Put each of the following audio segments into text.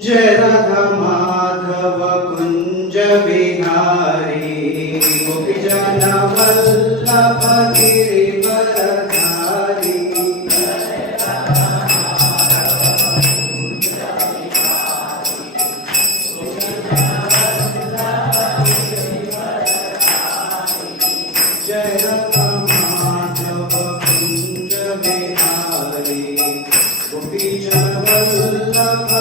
जय राधा माधव कुंज बिहारी गोपीजन वल्लभ गिरिवरधारी। जय राधा माधव कुंज बिहारी गोपीजन वल्लभ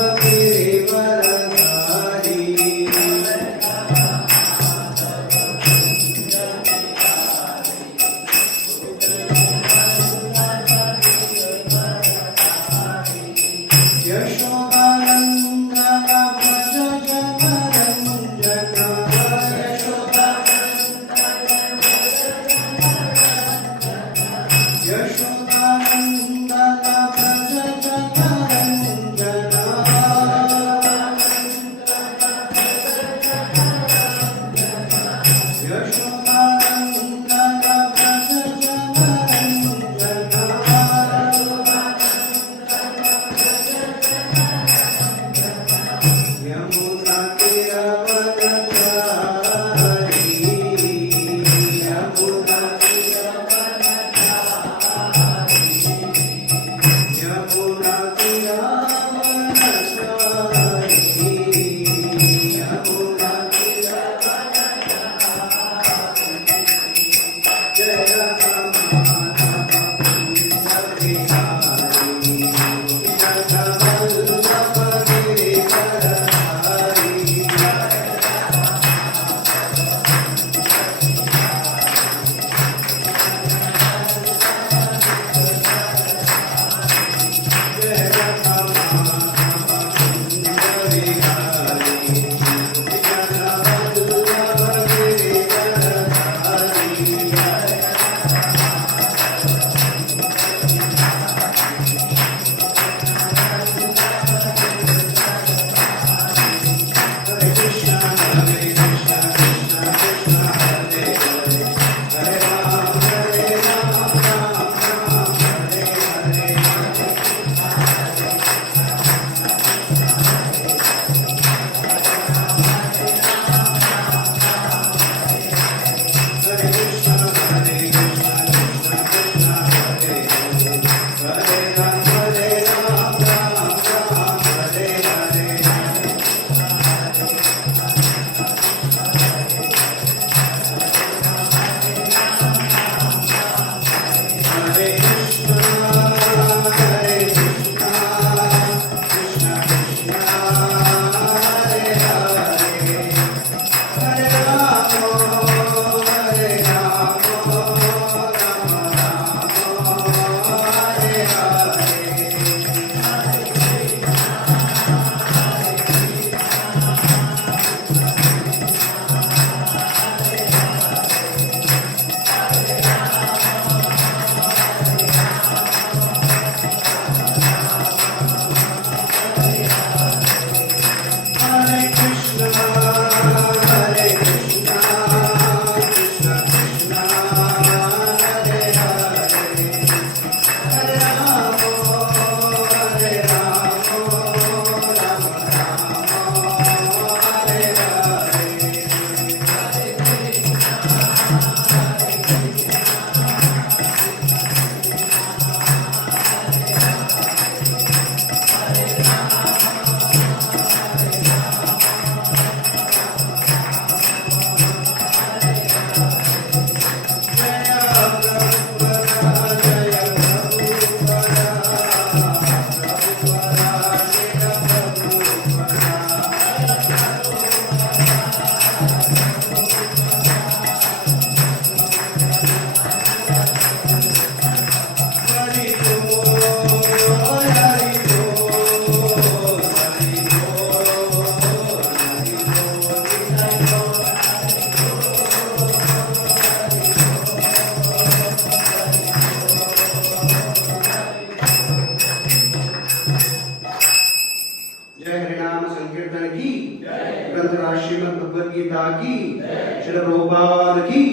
श्रील प्रभुपाद की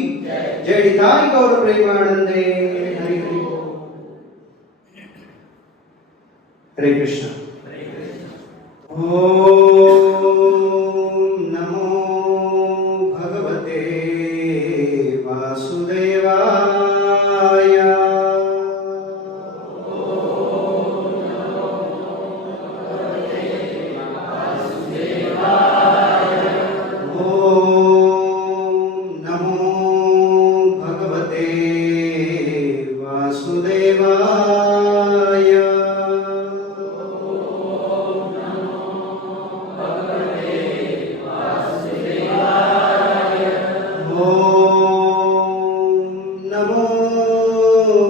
जय। निताई गौर प्रेमानंदे हरि हरि। हरे कृष्ण। ओम नमो भगवते वासुदेवाय। ओम नमो भगवते वासुदेवाय। ओम नमो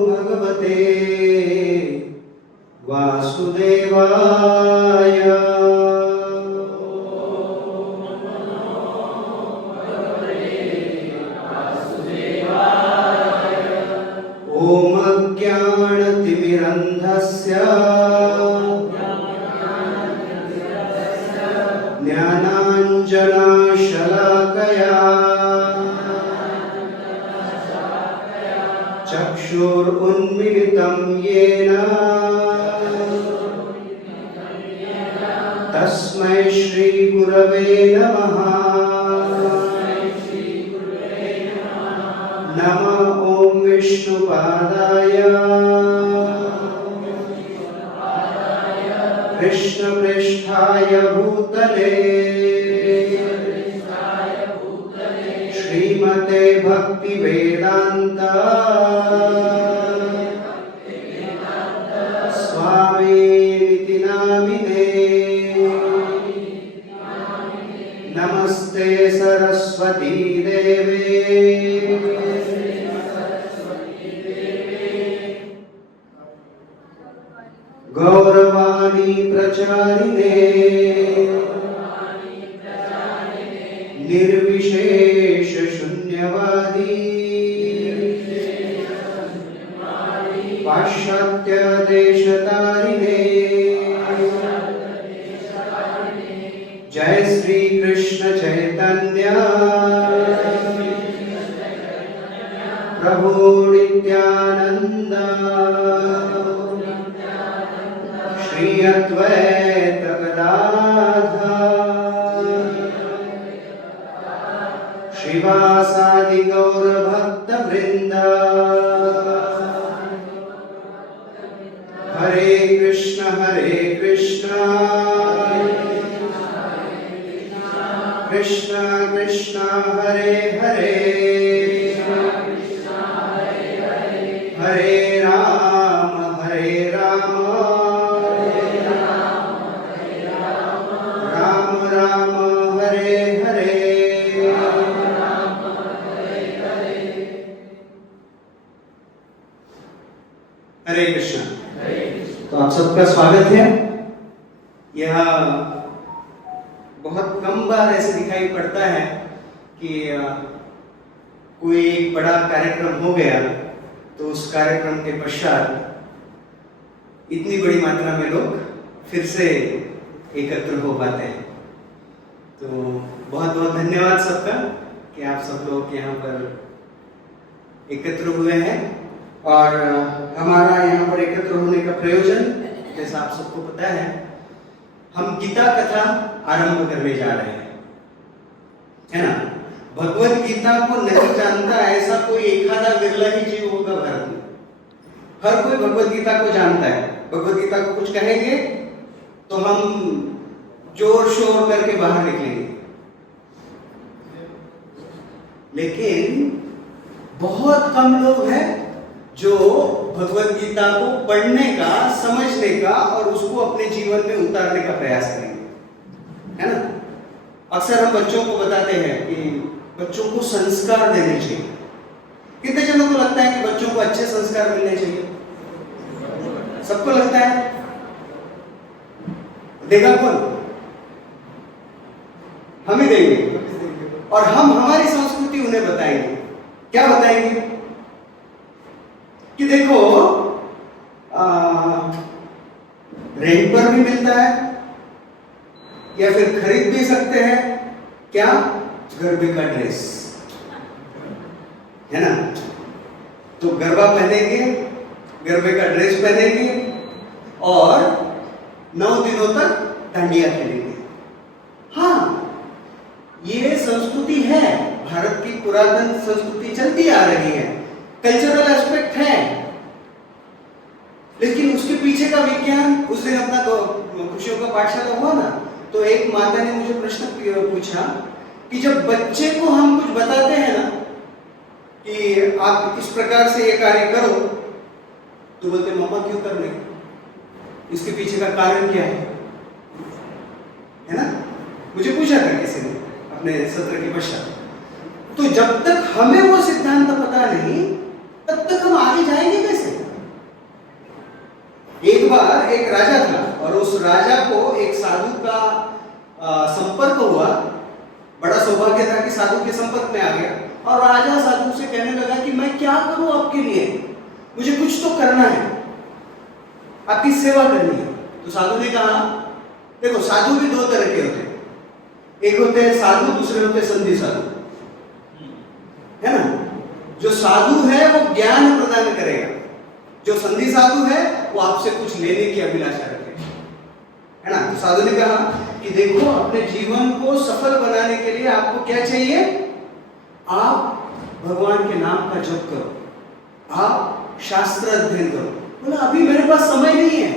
भगवते वासुदेवाय। ओम अज्ञानतिमिरन्धस्य ज्ञानाञ्जनशलाकया चक्षुरुन्मिलितं येन तस्मै श्रीगुरवे नमः। नमः ॐ विष्णुपादाय कृष्णपृष्ठाय भूतले श्रीमते भक्तिवेदान्त स्वामीनिति नामिने। नमस्ते सरस्वती देवे गौरवाणी प्रचारिणे निर्विशेष शून्यवादी पाश्चात्य देशतारिणे। जय श्री कृष्ण चैतन्य प्रभु नित्यानंद श्री अद्वैत गदाधर श्रीवासादि गौर भक्त वृंद। हरे कृष्ण कृष्ण कृष्ण हरे हरे हरे राम राम राम हरे हरे। हरे कृष्ण। तो आप सबका स्वागत है। यह बहुत कम बार ऐसे दिखाई पड़ता है कि कोई एक बड़ा कार्यक्रम हो गया तो उस कार्यक्रम के पश्चात इतनी बड़ी मात्रा में लोग फिर से एकत्र हो पाते हैं। तो बहुत बहुत धन्यवाद सबका कि आप सब लोग यहाँ पर एकत्र हुए हैं। और हमारा यहाँ पर एकत्र होने का प्रयोजन जैसा आप सबको पता है, हम गीता कथा आरंभ करने जा रहे हैं, है ना। भगवत गीता को नहीं जानता ऐसा कोई एखादा विरला ही जीव होगा भारत में। हर कोई भगवत गीता को जानता है। भगवत गीता को कुछ कहेंगे तो हम जोर शोर करके बाहर निकलेंगे, लेकिन बहुत कम लोग हैं जो भगवत गीता को पढ़ने का, समझने का और उसको अपने जीवन में उतारने का प्रयास करेंगे, है ना। अक्सर हम बच्चों को बताते हैं कि बच्चों को संस्कार देने चाहिए। कितने जनों को लगता है कि बच्चों को अच्छे संस्कार मिलने चाहिए? सबको लगता है। देगा कौन? हम ही देंगे। और हम हमारी संस्कृति उन्हें बताएंगे। क्या बताएंगे? कि देखो रेंट पर भी मिलता है या फिर खरीद भी सकते हैं। क्या? गरबे का ड्रेस, है ना। तो गरबा पहनेंगे, गरबे का ड्रेस पहनेंगे और 9 दिनों तक डांडिया खेलेंगे। हाँ, ये संस्कृति है, भारत की पुरातन संस्कृति चलती आ रही है, कल्चरल एस्पेक्ट है, लेकिन उसके पीछे का विज्ञान। उस दिन अपना खुशियों का पाठशाला हुआ ना, तो एक माता ने मुझे प्रश्न पूछा कि जब बच्चे को हम कुछ बताते हैं ना कि आप इस प्रकार से ये कार्य करो, तो बोलते मम्मा क्यों कर रहे, इसके पीछे का कारण क्या है ना? मुझे पूछा था किसी ने अपने सत्र के पश्चात। तो जब तक हमें वो सिद्धांत पता नहीं, तब तक हम आगे जाएंगे कैसे? एक बार एक राजा था और उस राजा को एक साधु का संपर्क हुआ। बड़ा सौभाग्य था कि साधु के संपर्क में आ गया और राजा साधु से कहने लगा कि मैं क्या करूं आपके लिए, मुझे कुछ तो करना है, आपकी सेवा करनी है। तो साधु ने कहा, देखो साधु भी दो तरह के होते हैं, एक होते हैं साधु, दूसरे होते हैं संधि साधु, है ना? जो साधु है वो ज्ञान प्रदान करेगा, जो संधि साधु है वो आपसे कुछ लेने की अभिलाषा रखेगा, है ना? तो साधु ने कहा कि देखो अपने जीवन को सफल बनाने के लिए आपको क्या चाहिए, आप भगवान के नाम का जप करो, आप शास्त्र अध्ययन करो। बोला अभी मेरे पास समय नहीं है।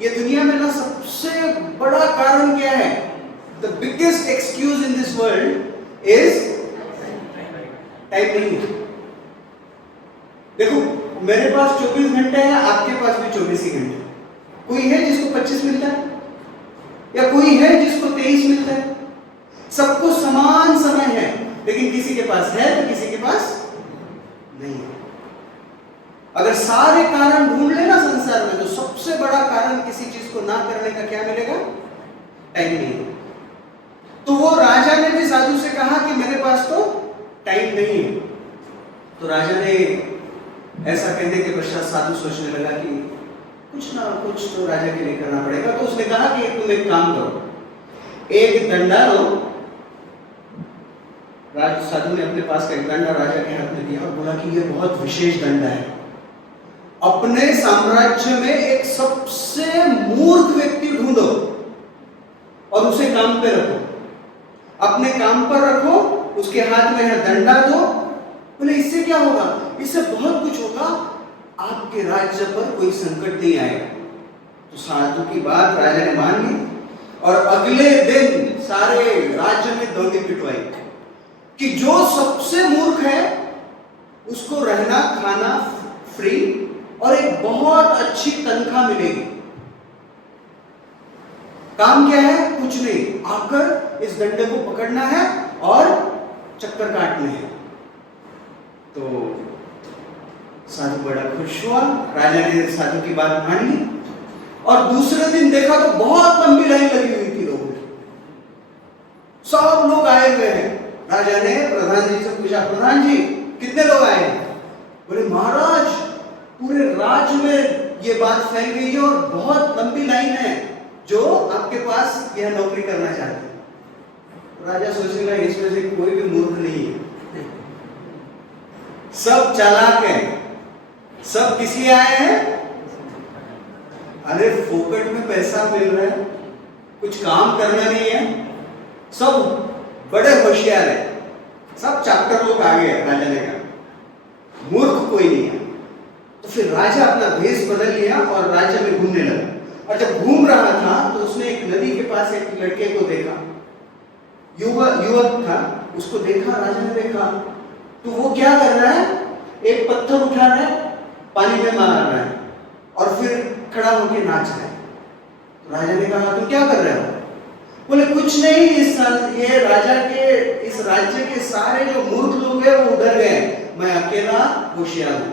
ये दुनिया में ना सबसे बड़ा कारण क्या है? The biggest excuse in this world is time नहीं है। देखो मेरे पास 24 घंटे है, आपके पास भी 24 ही घंटे। कोई है जिसको 25 मिलता है या कोई है जिसको 23 मिलता है? सबको समान समय है, लेकिन किसी के पास है तो किसी के पास नहीं है। अगर सारे कारण ढूंढ लेना संसार में, तो सबसे बड़ा कारण किसी चीज को ना करने का क्या मिलेगा? टाइम नहीं। तो वो राजा ने भी साधु से कहा कि मेरे पास तो टाइम नहीं है। तो राजा ने ऐसा कहने के पश्चात साधु सोचने लगा कि कुछ ना कुछ तो राजा के लिए करना पड़ेगा। तो उसने कहा कि तुम एक काम करो, एक डंडा लो। साधु ने अपने पास का एक डंडा राजा के हाथ में दिया और बोला कि यह बहुत विशेष डंडा है, अपने साम्राज्य में एक सबसे मूर्ख व्यक्ति ढूंढो और उसे काम पे रखो, अपने काम पर रखो, उसके हाथ में यह डंडा दो। बोले इससे क्या होगा? इससे बहुत कुछ होगा, आपके राज्य पर कोई संकट नहीं आएगा। तो साधु की बात राजा ने मान ली और अगले दिन सारे राज्य में दौड़ी पिटवाई कि जो सबसे मूर्ख है उसको रहना खाना फ्री और एक बहुत अच्छी तनख्वाह मिलेगी। काम क्या है? कुछ नहीं, आकर इस डंडे को पकड़ना है और चक्कर काटने हैं। तो साधु बड़ा खुश हुआ, राजा ने साधु की बात मान ली और दूसरे दिन देखा तो बहुत लंबी लाइन लगी हुई थी लोगों की, सब लोग आए हुए हैं। राजा ने प्रधान जी से पूछा, प्रधान जी कितने लोग आए हैं? बोले महाराज पूरे राज्य में ये बात फैल गई है और बहुत लंबी लाइन है जो आपके पास यह नौकरी करना चाहते हैं। राजा सोचने लगा इसमें से कोई भी मूर्ख नहीं है, सब चालाक है, सब किस लिए आए हैं? अरे फोकट में पैसा मिल रहा है, कुछ काम करना नहीं है, सब बड़े होशियार है, सब चाकर लोग आ गए। राजा ने कहा मूर्ख कोई नहीं है। तो फिर राजा अपना भेष बदल लिया और राज्य में घूमने लगा। और जब घूम रहा था तो उसने एक नदी के पास एक लड़के को देखा, युवक था, उसको देखा, राजा ने देखा। तो वो क्या कर रहा है? एक पत्थर उठा रहा है, पानी में मार रहा है और फिर खड़ा होकर नाच रहा है। तो राजा ने कहा तुम क्या कर रहे हो? बोले कुछ नहीं, ये राजा के इस राज्य के सारे जो मूर्ख लोग हैं वो उधर गए, मैं अकेला होशियार हूं।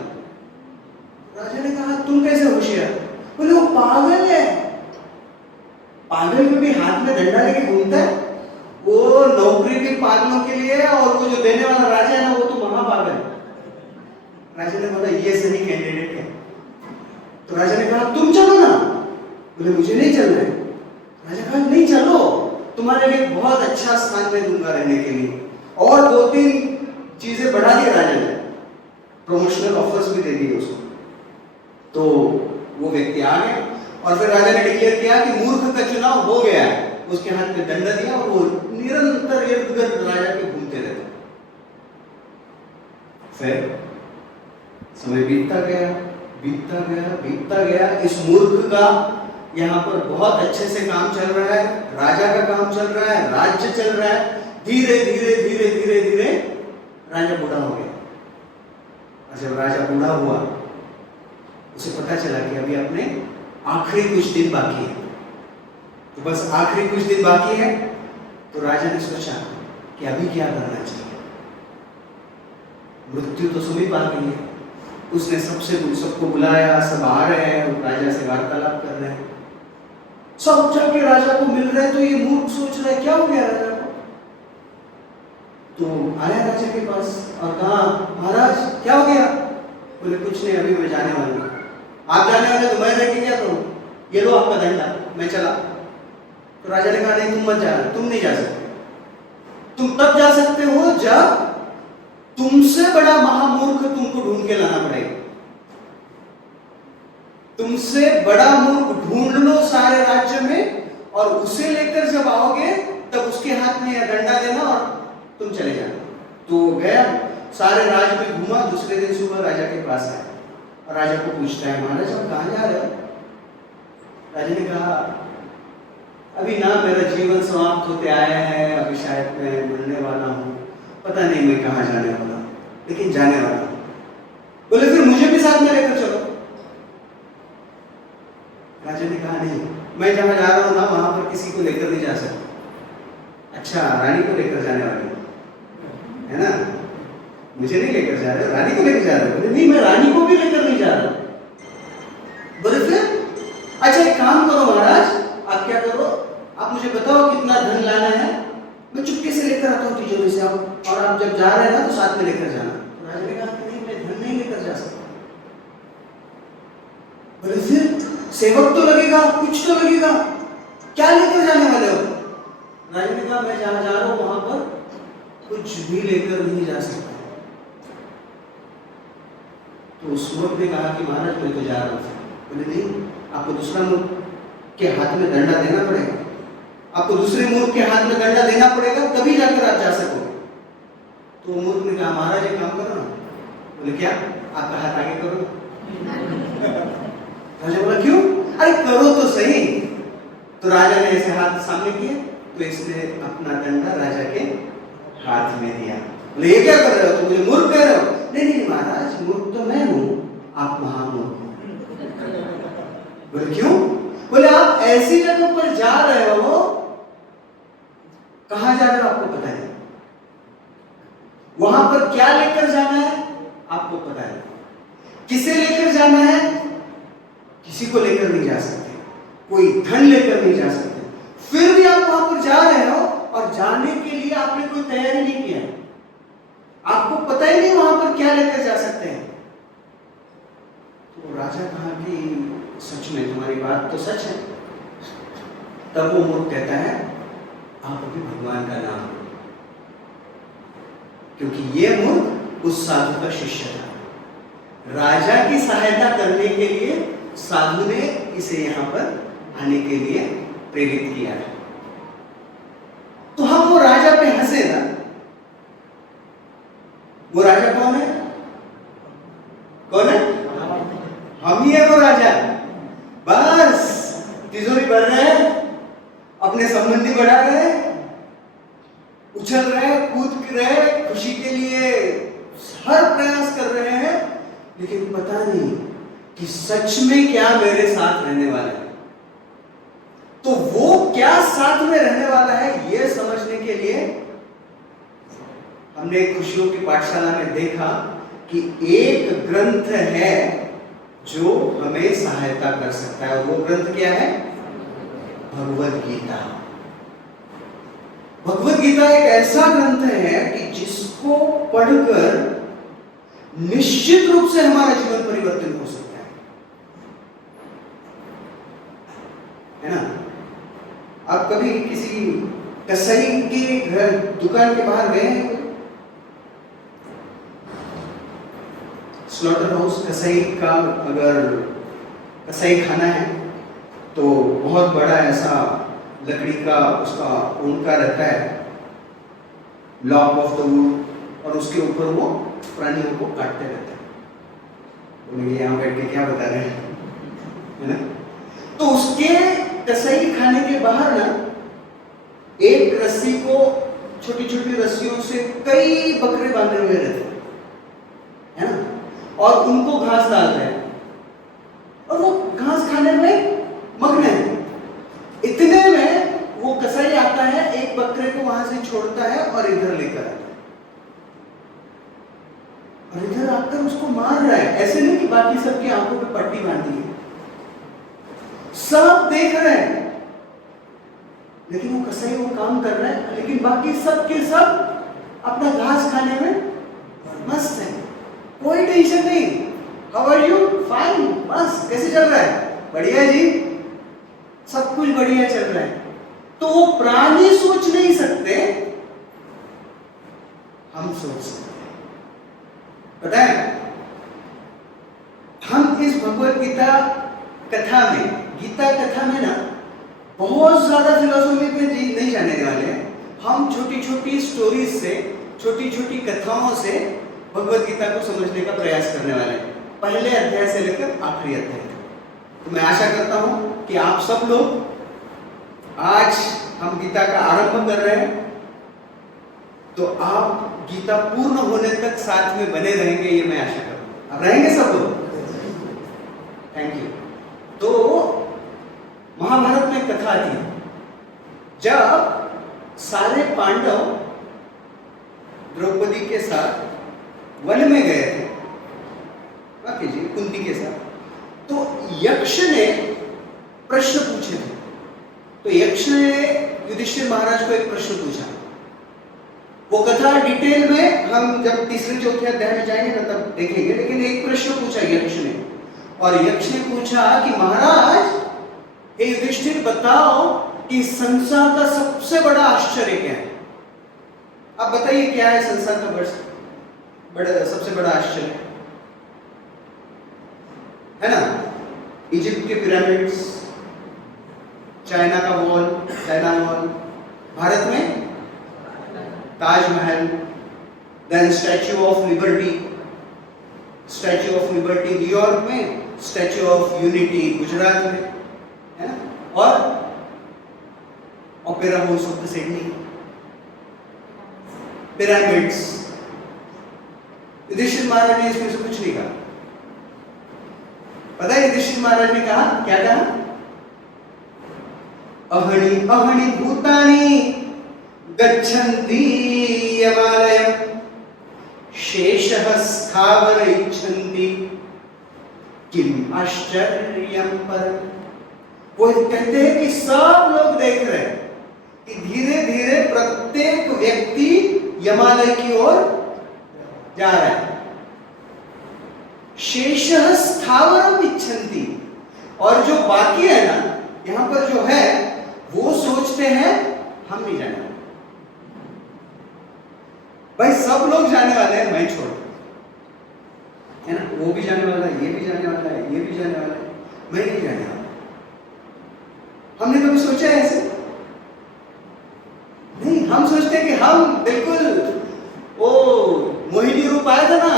राजा ने कहा तुम कैसे होशियार? बोले वो पागल है, पागल में भी हाथ में डंडा लेके घूमता है, वो नौकरी भी पागलों के लिए और वो जो देने वाला राजा है ना वो तो महापागल है। राजा ने बोला ये सही कैंडिडेट है। तो राजा ने कहा तुम चलो ना। बोले मुझे नहीं चलना है। राजा कहा नहीं चलो, तुम्हारे लिए बहुत अच्छा स्थान में दूंगा रहने के लिए। और 2-3 चीजें बढ़ा दी राजा ने, प्रमोशनल ऑफर्स भी दे दिए उसको। तो वो व्यक्ति आ गया और फिर राजा ने डिक्लेयर किया कि मूर्ख का चुनाव हो गया है। उसके हाथ में डंडा दिया और वो निरंतर इर्द गिर्द राजा के घूमते रहते। फिर समय बीतता गया, बीतता गया, बीतता गया। इस मूर्ख का यहाँ पर बहुत अच्छे से काम चल रहा है, राजा का काम चल रहा है, राज्य चल रहा है। धीरे धीरे धीरे धीरे धीरे राजा बूढ़ा हो गया। और जब राजा बूढ़ा हुआ, उसे पता चला कि अभी अपने आखिरी कुछ दिन बाकी है। तो बस आखिरी कुछ दिन बाकी है, तो राजा ने सोचा कि अभी क्या करना चाहिए। मृत्यु तो समीप आ गई है। उसने सबको बुलाया, सब आ रहे हैं, राजा से वार्तालाप कर रहे हैं। सब जाके राजा को मिल रहे हैं, तो ये मूर्ख सोच रहा है क्या हो गया राजा को। तो आया राजा के पास और कहा, महाराज क्या हो गया। बोले कुछ नहीं, अभी मैं जाने वाला हूं। आप जाने वाले तो मैं रह क्या करूं, ये लो आपका दंडा, मैं चला। तो राजा ने कहा नहीं, तुम मत जाना, तुम नहीं जा सकते। तुम तब जा सकते हो जब तुमसे बड़ा महामूर्ख तुमको ढूंढ के लाना पड़ेगा। तुमसे बड़ा मूर्ख ढूंढ लो सारे राज्य में, और उसे लेकर जब आओगे तब उसके हाथ में यह डंडा देना और तुम चले जाना। तो गया, सारे राज्य में घूमा। दूसरे दिन सुबह राजा के पास आया और राजा को पूछता है, महाराज आप कहाँ जा रहे हो। राजा ने कहा, अभी ना मेरा जीवन समाप्त होते आया है, अभी शायद मैं मरने वाला हूँ, पता नहीं मैं कहाँ जाने वाला हूँ, लेकिन जाने वाला हूँ। बोले फिर मुझे भी साथ में लेकर चलो। राजा ने कहा नहीं, मैं जहाँ जा रहा हूँ ना वहां पर किसी को लेकर नहीं जा सकता। अच्छा, रानी को लेकर जाने वाले है ना, मुझे नहीं लेकर जा रहे, रानी को लेकर जा रहे हो। बोले नहीं, मैं रानी को भी लेकर नहीं जा रहा। बोले फिर, अच्छा एक काम करो महाराज, आप क्या करो, आप मुझे बताओ कितना धन लाना है, मैं चुपके से लेकर आता हूँ तिजोरी से, और आप जब जा रहे हैं ना तो साथ में लेकर जाना। तो राजा ने कहा कि नहीं, मैं धन नहीं लेकर जा सकता। बोले फिर, सेवक तो लगेगा, कुछ तो लगेगा, क्या लेकर जाने वाले हो। राजा ने कहा मैं जहां जा रहा हूं वहां पर कुछ भी लेकर नहीं जा सकता। तो उस मूर्ख ने कहा कि महाराज मैं तो जा रहा हूं। बोले नहीं, आपको दूसरा मूर्ख के हाथ में डंडा देना पड़ेगा, आपको दूसरे मूर्ख के हाथ में डंडा देना पड़ेगा, तभी जाकर आप जा सकोगे। तो मूर्ख ने कहा महाराज एक काम करो ना। बोले क्या, आपका हाथ आगे करो। राजा बोला क्यों, अरे करो तो सही। तो राजा ने ऐसे हाथ सामने किए, तो इसने अपना डंडा राजा के हाथ में दिया। बोले ये क्या कर रहे हो, तो मुझे मूर्ख कह रहे हो। नहीं नहीं महाराज, मूर्ख तो मैं हूं, आप महामूर्ख हो। बोले क्यों। बोले आप ऐसी जगह पर जा रहे हो, कहां जा रहे हो आपको पता है, वहां पर क्या लेकर जाना है आपको पता है, किसे लेकर जाना है, किसी को लेकर नहीं जा सकते, कोई धन लेकर नहीं जा सकते। फिर भी आप वहां पर जा रहे हो, और जाने के लिए आपने कोई तैयारी नहीं किया, आपको पता ही नहीं वहां पर क्या लेकर जा सकते हैं। तो राजा कहा कि सच में तुम्हारी बात तो सच है। तब वो मूर्ख कहता है आप अभी भगवान का नाम लो, क्योंकि ये मूर्ख उस साधु का शिष्य था। राजा की सहायता करने के लिए साधु ने इसे यहां पर आने के लिए प्रेरित किया है। तो हम वो राजा पे हंसे ना, वो राजा कौन है, कौन है, हम ही है वो राजा। बस तिजोरी भर रहे हैं, अपने संबंधी बढ़ा रहे हैं, उछल रहे, कूद रहे, खुशी के लिए हर प्रयास कर रहे हैं, लेकिन पता नहीं कि सच में क्या मेरे साथ रहने वाला है। तो वो क्या साथ में रहने वाला है, यह समझने के लिए हमने खुशियों की पाठशाला में देखा कि एक ग्रंथ है जो हमें सहायता कर सकता है। वो ग्रंथ क्या है, भगवद गीता। भगवद गीता एक ऐसा ग्रंथ है कि जिसको पढ़कर निश्चित रूप से हमारा जीवन परिवर्तन हो सकता है ना। आप कभी किसी कसाई के घर दुकान के बाहर गए हैं, स्लॉटर हाउस कसाई का अगर कसाई खाना है तो बहुत बड़ा ऐसा लकड़ी का उसका ऊन का रहता है, लॉक ऑफ द वुड, और उसके ऊपर वो प्राणियों को काटते रहते हैं। तो मुझे यहाँ बैठ के क्या बता रहे हैं, है ना? तो उसके कसाई खाने के बाहर ना एक रस्सी को, छोटी छोटी रस्सियों से कई बकरे बांधे हुए रहते हैं, है ना? और उनको घास डालते हैं और वो घास खाने में मग्न है। इतने में वो कसाई आता है, एक बकरे को वहां से छोड़ता है और इधर लेकर आता है, और इधर आकर उसको मार रहा है। ऐसे नहीं कि बाकी सबकी आंखों पे पट्टी बांधी है, सब देख रहे हैं, लेकिन वो कसाई वो काम कर रहा है, लेकिन बाकी सब के सब अपना घास खाने में मस्त है, कोई टेंशन नहीं। How are you? फाइन, मस्त। कैसे चल रहा है? बढ़िया जी, सब कुछ बढ़िया चल रहा है। तो वो प्राणी सोच नहीं सकते, हम सोच सकते हैं। पता है, हम इस भगवत गीता कथा में, गीता कथा में ना बहुत ज्यादा फिलोसॉफी पे नहीं जाने वाले हैं। हम छोटी छोटी स्टोरीज से, छोटी छोटी कथाओं से भगवत गीता को समझने का प्रयास करने वाले हैं, पहले अध्याय से लेकर आखिरी अध्याय तक। तो मैं आशा करता हूं कि आप सब लोग, आज हम गीता का आरंभ कर रहे हैं, तो आप गीता पूर्ण होने तक साथ में बने रहेंगे, ये मैं आशा करता हूं। आप रहेंगे सब लोग? Thank you. तो महाभारत में कथा थी, जब सारे पांडव द्रौपदी के साथ वन में गए थे, बाकी जी कुंती के साथ, तो यक्ष ने प्रश्न पूछे थे। तो यक्ष ने युधिष्ठिर महाराज को एक प्रश्न पूछा। वो कथा डिटेल में हम जब तीसरे चौथे अध्याय में जाएंगे ना तब देखेंगे, लेकिन एक प्रश्न पूछा यक्ष ने, और यक्ष ने पूछा कि महाराज, हे युधिष्ठिर, बताओ कि संसार का सबसे बड़ा आश्चर्य क्या है? आप बताइए क्या है संसार का सबसे बड़ा आश्चर्य, है ना? इजिप्ट के पिरामिड्स, चाइना का वॉल, चाइना वॉल, भारत में Taj Mahal, then Statue of Liberty, Statue of Liberty New York में, स्टैच्यू ऑफ यूनिटी गुजरात में, है ना? और opera house of the Sydney, pyramids. Yudhishthira Maharaj ने इसमें से कुछ नहीं कहा। पता है युधिष्ठिर महाराज ने कहा क्या? कहा, अहणि अहणि भूतानि गच्छन्ति यमालयम् शेषः स्थावर इच्छन्ति किम आश्चर्यं परम्। वो कहते हैं कि सब लोग देख रहे हैं कि धीरे धीरे प्रत्येक व्यक्ति यमालय की ओर जा रहा है। शेषः स्थावरम इच्छन्ति, और जो बाकी है ना यहां पर जो है, वो सोचते हैं हम नहीं जाने, भाई सब लोग जाने वाले हैं, मैं छोड़, है ना? वो भी जाने वाला है, ये भी जाने वाला है, ये भी जाने वाला है, मैं नहीं जाने वाला। हमने कभी सोचा है ऐसे? नहीं, हम सोचते हैं कि हम बिल्कुल वो मोहिनी रूप आया था ना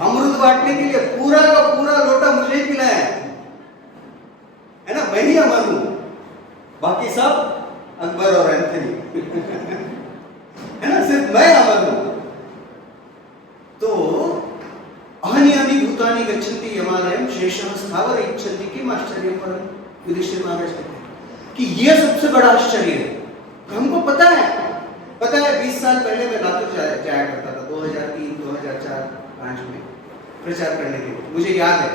अमृत बांटने के लिए, पूरा का पूरा लोटा मुझे ही पिलाया है ना, मैं ही अमर हूं, बाकी सब अकबर और एंथनी है ना, सिर्फ मैं अमर हूं। तो अहनि अहनि भूतानि गच्छन्ति यमालयम् शेषः स्थावर इच्छन्ति किम आश्चर्यं परम्। युधिष्ठिर महाराज कहते हैं कि यह सबसे बड़ा आश्चर्य है। हमको पता है 20 साल पहले मैं लातूर जाया करता था, 2003, 2004, 2005 में प्रचार करने के लिए। मुझे याद है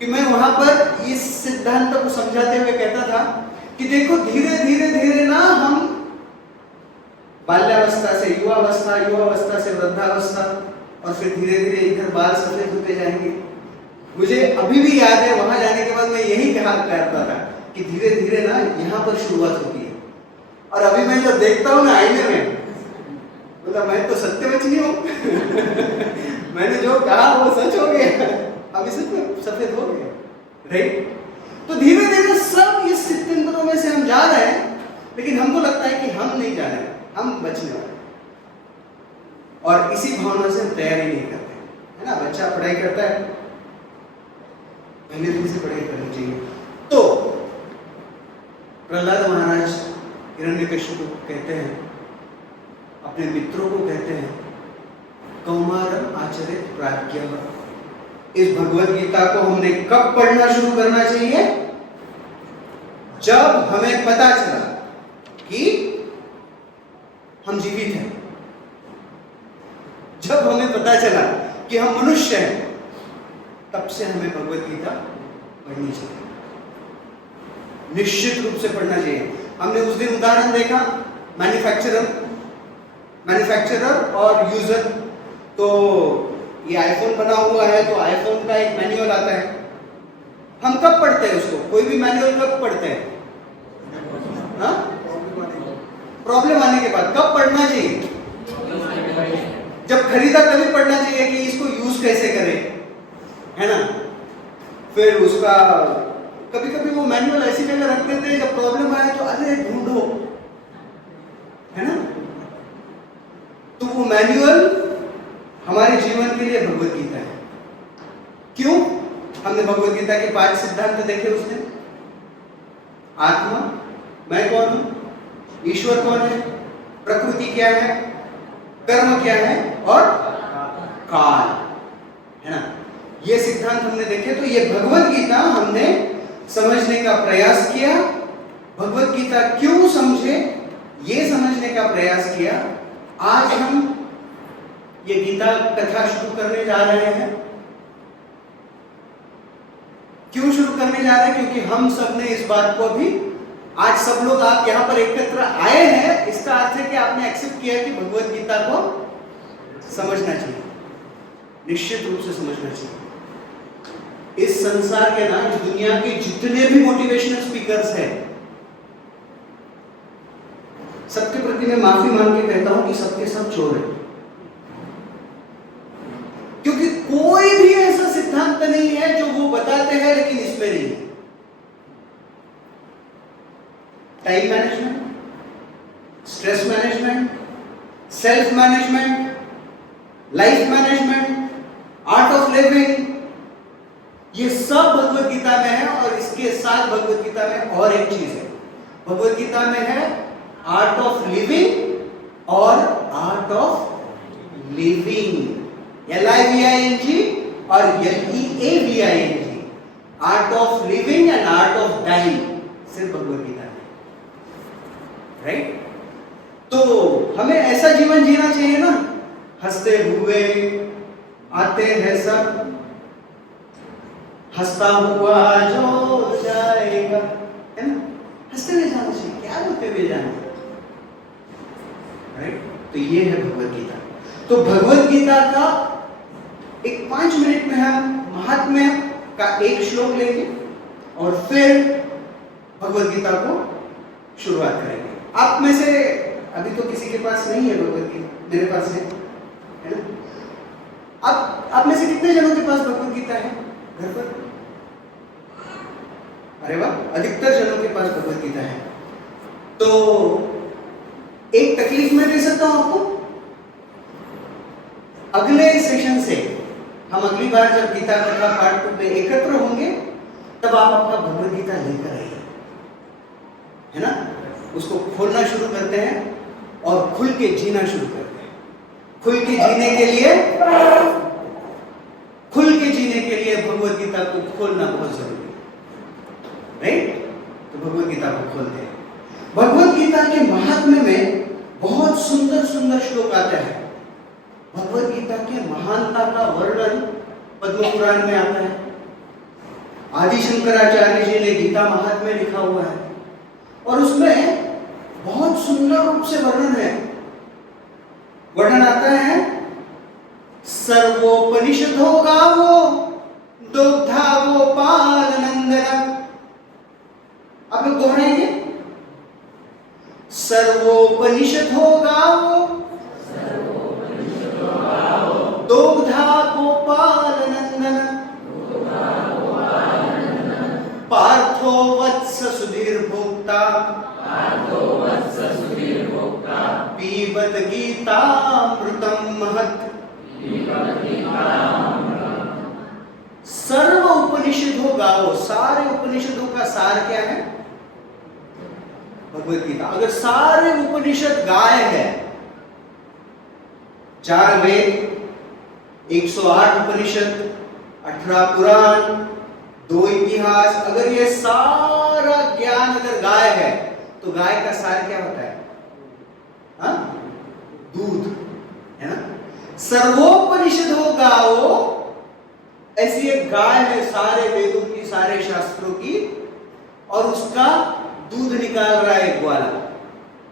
कि मैं वहां पर इस सिद्धांत को समझाते हुए कहता था कि देखो धीरे धीरे धीरे ना हम बाल्यावस्था से युवावस्था, युवावस्था से वृद्धावस्था, और फिर धीरे धीरे इधर बाल सफेद होते जाएंगे। मुझे अभी भी याद है वहां जाने के बाद मैं यही कहा करता था कि धीरे धीरे ना यहाँ पर शुरुआत होती है। और अभी मैं जो देखता हूँ ना आईने में, मतलब मैं तो सत्यवचनी हूँ मैंने जो कहा वो सच हो गया, अभी सच में सफेद हो गया, राइट? तो धीरे धीरे हम बचने वाले, और इसी भावना से हम तैयारी नहीं करते, है ना। बच्चा पढ़ाई करता है, पहले दिन से पढ़ाई करनी चाहिए। तो प्रहलाद महाराज हिरण्यकशिपु को कहते हैं, अपने मित्रों को कहते हैं, कौमारम आचरित प्राज्ञः। इस भगवत गीता को हमने कब पढ़ना शुरू करना चाहिए? जब हमें पता चला कि हम जीवित हैं, जब हमें पता चला कि हम मनुष्य हैं, तब से हमें भगवत गीता पढ़नी चाहिए, निश्चित रूप से पढ़ना चाहिए। हमने उस दिन उदाहरण देखा, मैन्युफैक्चरर और यूजर। तो ये आईफोन बना हुआ है, तो आईफोन का एक मैनुअल आता है। हम कब पढ़ते हैं उसको? कोई भी मैनुअल कब पढ़ते हैं? हाँ, प्रॉब्लम आने के बाद। कब पढ़ना चाहिए? जब खरीदा तभी पढ़ना चाहिए कि इसको यूज कैसे करें, है ना। फिर उसका कभी कभी वो मैनुअल ऐसी जगह रख देते हैं, जब प्रॉब्लम आए तो अरे ढूंढो, है ना। तो वो मैनुअल हमारे जीवन के लिए भगवत गीता है। क्यों? हमने भगवत गीता के 5 सिद्धांत देखे उसने। आत्मा, मैं कौन हूं, ईश्वर कौन है, प्रकृति क्या है, कर्म क्या है, और काल, है ना। ये सिद्धांत हमने देखे। तो ये भगवत गीता हमने समझने का प्रयास किया। भगवत गीता क्यों समझे, ये समझने का प्रयास किया। आज हम ये गीता कथा शुरू करने जा रहे हैं। क्यों शुरू करने जा रहे हैं? क्योंकि हम सब ने इस बात को भी, आज सब लोग आप यहां पर एकत्र आए हैं, इसका अर्थ है कि आपने एक्सेप्ट किया कि भगवत गीता को समझना चाहिए, निश्चित रूप से समझना चाहिए। इस संसार के ना, इस दुनिया के जितने भी मोटिवेशनल स्पीकर्स हैं, सबके प्रति मैं माफी मांग के कहता हूं कि सबके सब चोर हैं। क्योंकि कोई भी ऐसा सिद्धांत नहीं है जो वो बताते हैं लेकिन इसमें नहीं है। Time management, stress management, self management, life management, art of living, ये सब भगवत गीता में है। और इसके साथ भगवत गीता में और एक चीज है, भगवत गीता में है आर्ट ऑफ लिविंग और आर्ट ऑफ लिविंग, LIVING और LEAVING, art of living and art of dying, सिर्फ भगवत गीता में, राइट। तो हमें ऐसा जीवन जीना चाहिए ना, हंसते हुए आते हैं सब, हंसता हुआ जो जाएगा, है ना। हंसते हुए जाना चाहिए, क्या रोते हुए जाना, राइट। तो ये है भगवत गीता। तो भगवत गीता का एक 5 मिनट में हम महात्म्य का एक श्लोक लेंगे और फिर भगवत गीता को शुरुआत करेंगे। आप में से अभी तो किसी के पास नहीं है भगवत गीता, मेरे पास है ना। आप में से कितने जनों के पास भगवत गीता है घर पर? अरे वाह, अधिकतर जनों के पास भगवत गीता है। तो एक तकलीफ मैं दे सकता हूं आपको, अगले सेशन से हम अगली बार जब गीता कथा पाठ में एकत्र होंगे, तब आप अपना भगवत गीता लेकर आइए, है ना। उसको खोलना शुरू करते हैं और खुल के जीना शुरू करते हैं। खुल के जीने के लिए भगवत गीता को खोलना बहुत जरूरी है, राइट। तो भगवत गीता को खोलते हैं। भगवत गीता के महात्म्य में बहुत सुंदर सुंदर श्लोक आते हैं। भगवत गीता के महानता का वर्णन पद्म पुराण में आता है। आदि शंकराचार्य जी ने गीता महात्म्य लिखा हुआ है और उसमें बहुत सुंदर रूप से वर्णन आता है। सर्वोपनिषदो गावो दुग्धा गोपाल नंदन। आप लोग दोहराएंगे, सर्वोपनिषदो गावो दुग्धा गोपाल नंदन पार्थो वत्स सुधीर भोक्ता पिबत गीतामृतम महत्। सर्व उपनिषदों गाओ, सारे उपनिषदों का सार क्या है? भगवत गीता। अगर सारे उपनिषद गाय है, 4 वेद, 108 उपनिषद, 18 पुराण, 2 इतिहास, अगर ये सारा ज्ञान अगर गाय है तो गाय का सार क्या होता है? हाँ? दूध है ना। सर्वोपनिषदों गाओ, ऐसी एक गाय है सारे वेदों की, सारे शास्त्रों की, और उसका दूध निकाल रहा है ग्वाला।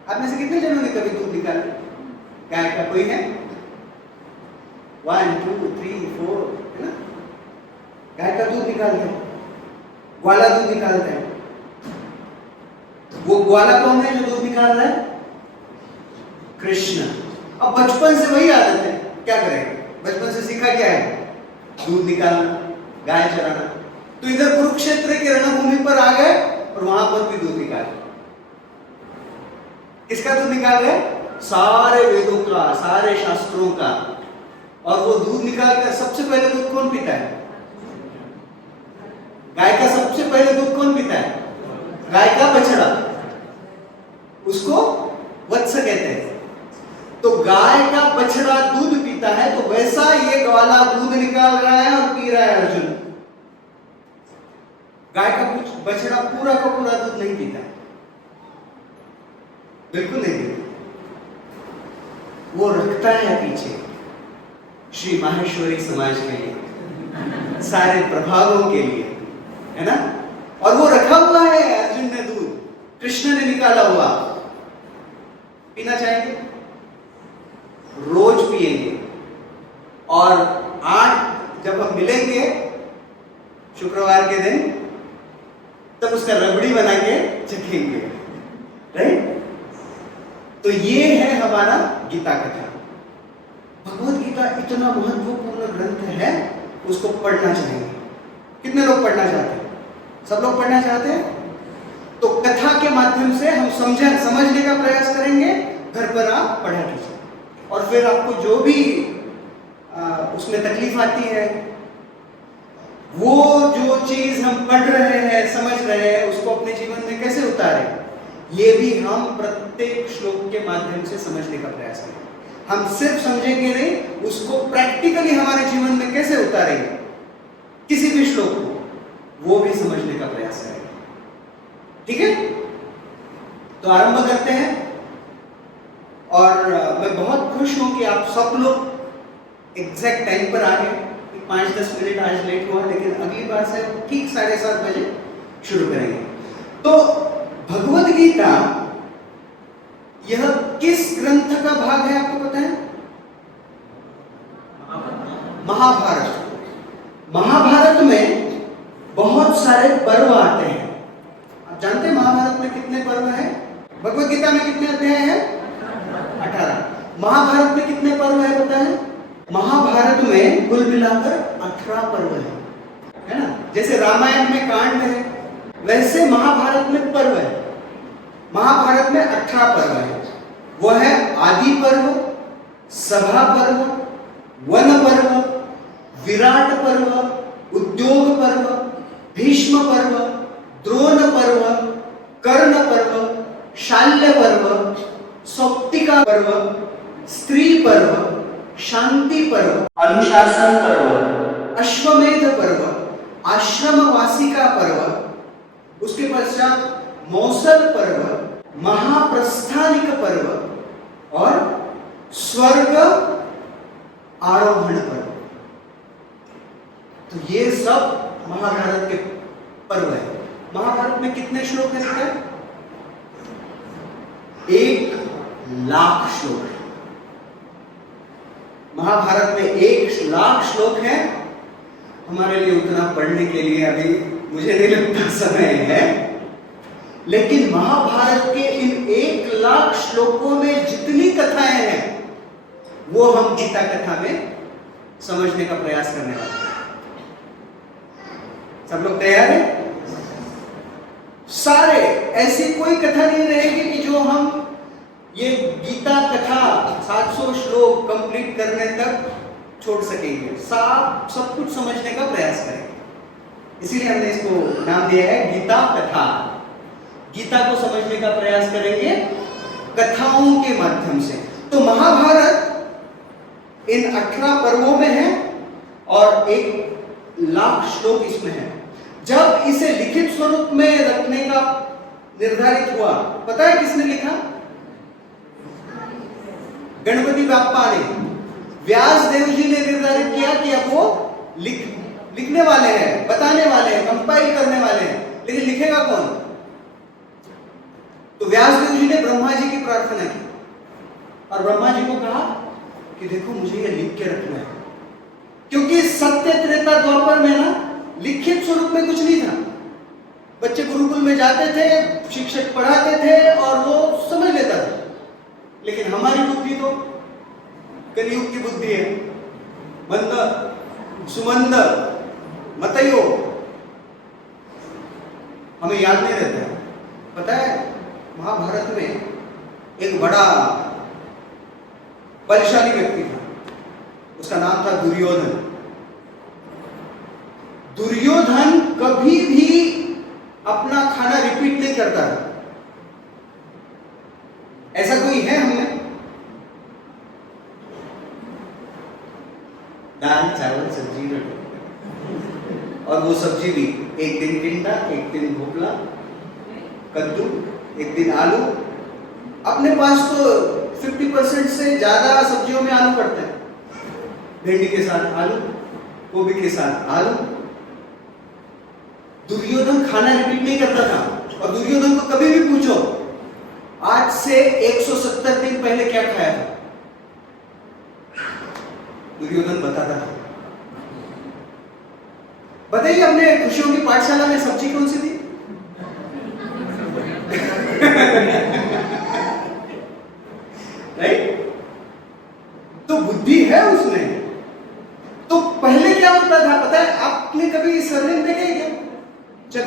आप में से कितने जनों ने कभी दूध निकाला गाय का? कोई है? 1 2 3 4 है ना। गाय का दूध निकालते हैं, ग्वाला दूध निकालते हैं। वो ग्वाला कौन है जो दूध निकाल रहा है? कृष्ण। अब बचपन से वही आदत है, क्या करें? बचपन से सीखा क्या है? दूध निकालना, गाय चराना। तो इधर कुरुक्षेत्र की रणभूमि पर आ गए और वहां पर भी दूध निकाल। किसका दूध निकाल रहे? सारे वेदों का, सारे शास्त्रों का। और वो दूध निकाल कर सबसे पहले दूध कौन पीता है? गाय का सबसे पहले दूध कौन पीता है? गाय का बछड़ा, उसको वत्स कहते हैं। तो गाय का बछड़ा दूध पीता है, तो वैसा ये ग्वाला दूध निकाल रहा है और पी रहा है अर्जुन। गाय का बछड़ा पूरा का पूरा दूध नहीं पीता, बिल्कुल नहीं पीता। वो रखता है पीछे श्री माहेश्वरी समाज के लिए, सारे प्रभावों के लिए, है ना। और वो रखा हुआ है अर्जुन ने दूध, कृष्ण ने निकाला हुआ। पीना चाहेंगे? रोज पिएंगे। और 8 जब हम मिलेंगे शुक्रवार के दिन, तब उसका रबड़ी बना के चखेंगे, राइट। तो ये है हमारा गीता कथा। भगवत गीता इतना महत्वपूर्ण ग्रंथ है, उसको पढ़ना चाहिए। कितने लोग पढ़ना चाहते हैं? सब लोग पढ़ना चाहते हैं। तो कथा के माध्यम से हम समझने का प्रयास करेंगे। घर पर आप पढ़ा कीजिए, और फिर आपको जो भी उसमें तकलीफ आती है, वो जो चीज हम पढ़ रहे हैं, समझ रहे हैं, उसको अपने जीवन में कैसे उतारें, ये भी हम प्रत्येक श्लोक के माध्यम से समझने का प्रयास करें। हम सिर्फ समझेंगे नहीं, उसको प्रैक्टिकली हमारे जीवन में कैसे उतारेंगे, किसी भी श्लोक को, वो भी समझने का प्रयास करेंगे। ठीक है, तो आरंभ करते हैं। और मैं बहुत खुश हूं कि आप सब लोग एग्जैक्ट टाइम पर आ गए। 5-10 मिनट आज लेट हुआ, लेकिन अगली बार से ठीक 7:30 बजे शुरू करेंगे। तो भगवद गीता यह किस ग्रंथ का भाग है आपको पता है? महाभारत। महाभारत में बहुत सारे पर्व आते हैं। आप जानते हैं महाभारत में कितने पर्व हैं? भगवद गीता में कितने अध्याय हैं? 18। महाभारत में कितने पर्व है पता है? महाभारत में कुल मिलाकर 18 पर्व है ना। जैसे रामायण में कांड है, वैसे महाभारत में पर्व है। महाभारत में 18 पर्व है। वो है आदि पर्व, सभा पर्व, वन पर्व, विराट पर्व, उद्योग पर्व, भीष्म पर्व, द्रोण पर्व, कर्ण पर्व, शाल्य पर्व, सौप्तिका पर्व, स्त्री पर्व, शांति पर्व, अनुशासन पर्व, अश्वमेध पर्व, आश्रम वासिका पर्व, उसके पश्चात मौसल पर्व, महाप्रस्थानिक पर्व और स्वर्ग आरोहण पर्व। तो ये सब महाभारत के पर्व है। महाभारत में कितने श्लोक हैं? 1,00,000 श्लोक है। महाभारत में 1,00,000 श्लोक है। हमारे लिए उतना पढ़ने के लिए अभी मुझे नहीं लगता समय है, लेकिन महाभारत के इन 1,00,000 श्लोकों में जितनी कथाएं हैं, वो हम गीता कथा में समझने का प्रयास करने वाले हैं। सब लोग तैयार हैं? सारे, ऐसी कोई कथा नहीं रहेगी कि जो हम ये गीता कथा 700 श्लोक कंप्लीट करने तक छोड़ सकेंगे, सब कुछ समझने का प्रयास करेंगे। इसीलिए हमने इसको नाम दिया है गीता कथा। गीता को समझने का प्रयास करेंगे कथाओं के माध्यम से। तो महाभारत इन 18 पर्वों में है और 1,00,000 श्लोक इसमें है। जब इसे लिखित स्वरूप में रखने का निर्धारित हुआ, पता है किसने लिखा? गणपति बाप्पा ने। व्यास देव जी ने निर्धारित किया कि अब वो लिखने वाले हैं, बताने वाले हैं, कंपाइल करने वाले हैं, लेकिन लिखेगा कौन? तो व्यास देव जी ने ब्रह्मा जी की प्रार्थना की और ब्रह्मा जी को कहा कि देखो मुझे ये लिख के रखना है, क्योंकि सत्य त्रेता द्वापर में ना लिखित स्वरूप में कुछ नहीं था। बच्चे गुरुकुल में जाते थे, शिक्षक पढ़ाते थे और वो समझ लेता था। लेकिन हमारी बुद्धि तो कलयुग की बुद्धि है, मंद सुमंद मतयो, हमें याद नहीं रहता है। पता है महाभारत में एक बड़ा बलशाली व्यक्ति था, उसका नाम था दुर्योधन। दुर्योधन कभी भी अपना खाना रिपीट नहीं करता था। ऐसा कोई है हमें? दाल चावल सब्जी रोटी, और वो सब्जी भी एक दिन टिंडा, एक दिन भोपला, कद्दू, एक दिन आलू। अपने पास तो 50% से ज्यादा सब्जियों में आलू पड़ते हैं। भिंडी के साथ आलू, गोभी के साथ आलू। दुर्योधन खाना रिपीट नहीं करता था। और दुर्योधन को कभी भी पूछो आज से 170 दिन पहले क्या खाया था, दुर्योधन बताता था। बताइए अपने खुशियों की पाठशाला में सब्जी कौन सी थी? राइट? तो बुद्धि है उसमें। तो पहले क्या होता था पता है? आपने कभी सरनेम देखे क्या? जब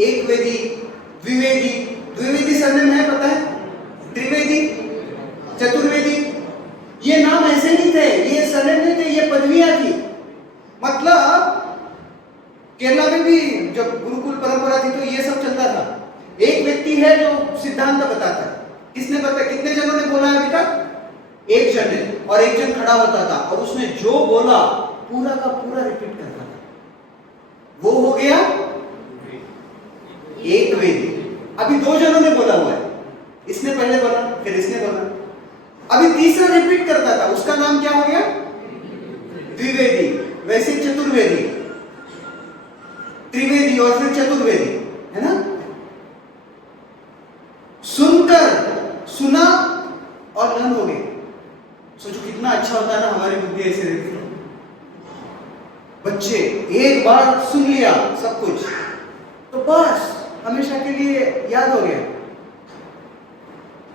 एक वेदी, द्विवेदी, द्विवेदी सरनेम है पता है? त्रिवेदी, चतुर्वेदी, ये नाम ऐसे नहीं थे, ये सरनेम नहीं थे, ये पदवियां थी। मतलब केरला में भी जब गुरुकुल परंपरा थी तो ये सब चलता था। एक व्यक्ति है जो सिद्धांत बताता है। किसने बताया? कितने जनों ने बोला है अभी तक? एक जन ने, और एक जन खड़ा होता था और उसने जो बोला पूरा का पूरा रिपीट करता था। वो हो गया एक वेदी। अभी 2 जनों ने बोला हुआ है, इसने पहले बोला फिर इसने बोला, अभी तीसरा रिपीट करता था, उसका नाम क्या हो गया? द्विवेदी। वैसे चतुर्वेदी, त्रिवेदी और फिर चतुर्वेदी, है ना? सुनकर सुना और लन हो गए। सोचो कितना अच्छा होता है ना, हमारी बुद्धि ऐसे रहती है। बच्चे एक बार सुन लिया सब कुछ तो बस हमेशा के लिए याद हो गया।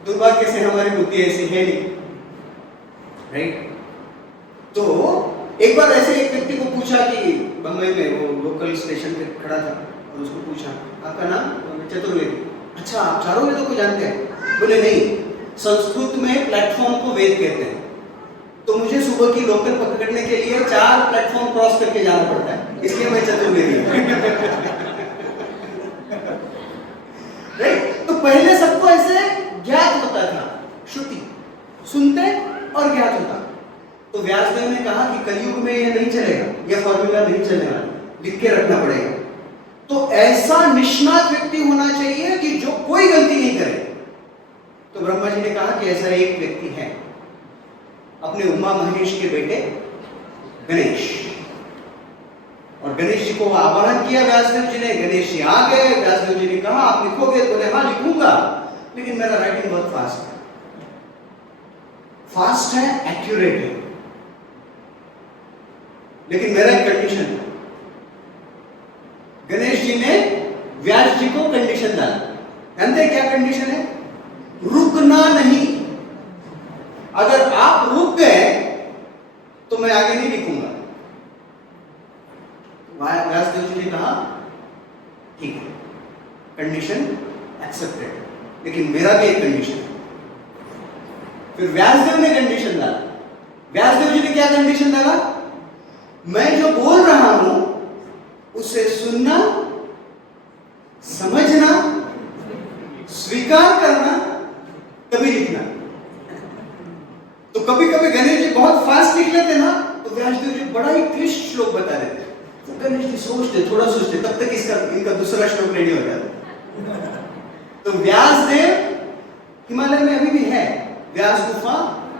दुर्भाग्य से हमारी बुद्धि ऐसी है नहीं, राइट? तो एक बार ऐसे एक व्यक्ति को पूछा कि बंबई में वो लोकल स्टेशन पे खड़ा था और उसको पूछा आपका नाम? चतुर्वेदी। अच्छा आप चारों वेदों को जानते हैं? बोले नहीं, संस्कृत में प्लेटफॉर्म को वेद कहते हैं, तो मुझे सुबह की लोकल पकड़ने के लिए 4 प्लेटफॉर्म क्रॉस करके जाना पड़ता है, इसलिए मैं चतुर्वेदी हूं। तो पहले सबको ऐसे ज्ञात होता था, श्रुति सुनते और ज्ञात होता। तो व्यासदेव ने कहा कि कलयुग में ये नहीं चलेगा, ये फॉर्मूला नहीं चलने वाला, लिख के रखना पड़ेगा। तो ऐसा निष्णात व्यक्ति होना चाहिए कि जो कोई गलती नहीं करे। तो ब्रह्मा जी ने कहा कि ऐसा एक व्यक्ति है, अपने उमा महेश के बेटे गणेश। और गणेश जी को आह्वान किया व्यासदेव जी ने। गणेश जी आ गए। व्यासदेव जी ने कहा आप लिखोगे? बोले हाँ लिखूंगा, लेकिन मेरा राइटिंग बहुत फास्ट है। फास्ट है, एक्यूरेट है, लेकिन मेरा एक कंडीशन है। गणेश जी ने व्यास जी को कंडीशन डाला। जानते हैं क्या कंडीशन है? रुकना नहीं। अगर आप रुक गए तो मैं आगे नहीं लिखूंगा। व्यासदेव जी ने कहा ठीक है, कंडीशन एक्सेप्टेड, लेकिन मेरा भी एक कंडीशन है। फिर व्यासदेव ने कंडीशन डाला। व्यासदेव जी ने क्या कंडीशन डाला? मैं जो बोल रहा हूं उसे सुनना, समझना, स्वीकार करना, तभी लिखना। तो कभी कभी गणेश जी बहुत फास्ट लिख लेते ना, तो व्यासदेव जी बड़ा ही क्लिष्ट श्लोक बता देते। तो गणेश जी सोचते, थोड़ा सोचते, तब तक इनका दूसरा श्लोक रेडी हो जाता। तो व्यासदेव हिमालय में अभी भी है, व्यास गुफा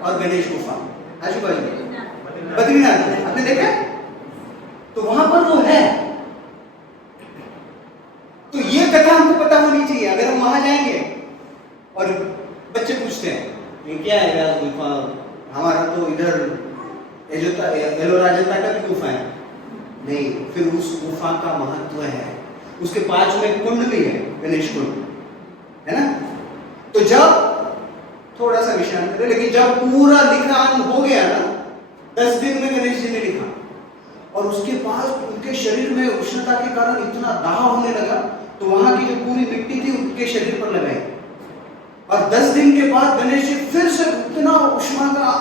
और गणेश गुफा आजू बाजू में, बद्रीनाथ में, आपने देखा? तो वहां पर वो है। तो ये कथा हमको पता होनी चाहिए। अगर हम वहां जाएंगे और बच्चे पूछते हैं ये क्या है व्यास गुफा, हमारा तो इधर एलोरा अजंता का भी गुफा है, नहीं, फिर उस गुफा का महत्व है। उसके पास में कुंड भी है, गणेश कुंड है ना। तो जब थोड़ा सा विषयांतर है, लेकिन जब पूरा लिखान हो गया ना, 10 दिन में गणेश जी ने लिखा, और उसके बाद उनके शरीर में उष्णता के कारण इतना दाह होने लगा, तो वहां की जो पूरी मिट्टी थी उनके शरीर पर लगाई, और 10 दिन के बाद गणेश जी फिर से इतना उष्मा का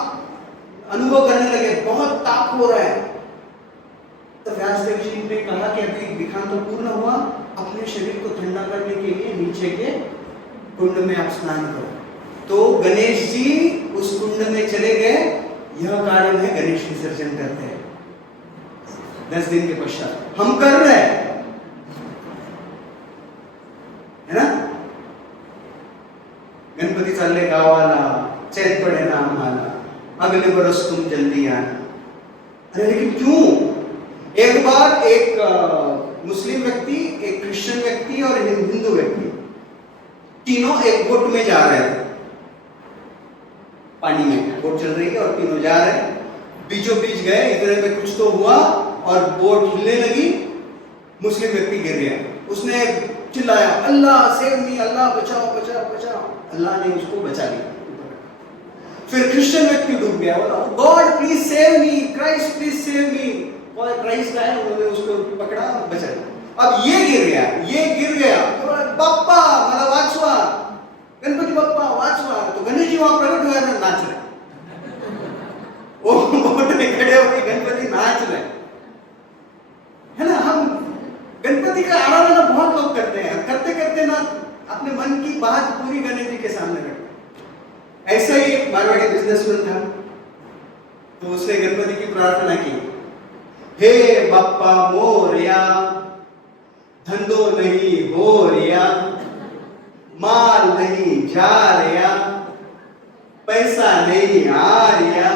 अनुभव करने लगे, बहुत ताप हो रहा है। तो व्यासदेव जी ने कहा कि अभी लिखान तो पूर्ण हुआ, अपने शरीर को ठंडा करने के लिए नीचे के कुंड में आप स्नान करो। तो गणेश जी उस कुंड में चले गए। यह कारण है गणेश विसर्जन करते हैं 10 दिन के पश्चात। हम कर रहे हैं, है ना? गणपती चालले गावाला, चैत पड़े ना आम्हाला, अगले बरस तुम जल्दी आना। अरे लेकिन क्यों? एक बार एक मुस्लिम व्यक्ति, एक क्रिश्चियन व्यक्ति और हिंदू व्यक्ति, तीनों एक बोट में जा रहे थे। पानी में बोट चल रही है और तीनों जा रहे हैं, बीचों बीच गए, इतने में कुछ तो हुआ और बोट हिलने लगी। मुस्लिम व्यक्ति गिर गया। उसने चिल्लाया, अल्लाह सेव मी, अल्लाह बचाओ बचाओ बचाओ। अल्लाह ने उसको बचा लिया। फिर क्रिश्चियन व्यक्ति डूब गया, बोला God please save me, Christ please save me. और क्राइस्ट आया, उन्होंने उसको पकड़ा और बचा लिया। अब ये गिर गया, बाप्पा मला वाचवा, गणपति बाप्पा वाचवा। तो गणेश जी वहां प्रकट हुए, नाच रहे, वो बोट में खड़े होकर गणपति नाच रहे, है ना। हम गणपति का आराधना बहुत लोग करते हैं, करते करते ना अपने मन की बात पूरी गणेश जी के सामने रखते। ऐसा ही एक मारवाड़ी बिजनेसमैन था, तो उसने गणपति की प्रार्थना की, हे बाप्पा मोरया, धंधो नहीं हो रिया, माल नहीं जा रिया, पैसा नहीं आ रिया,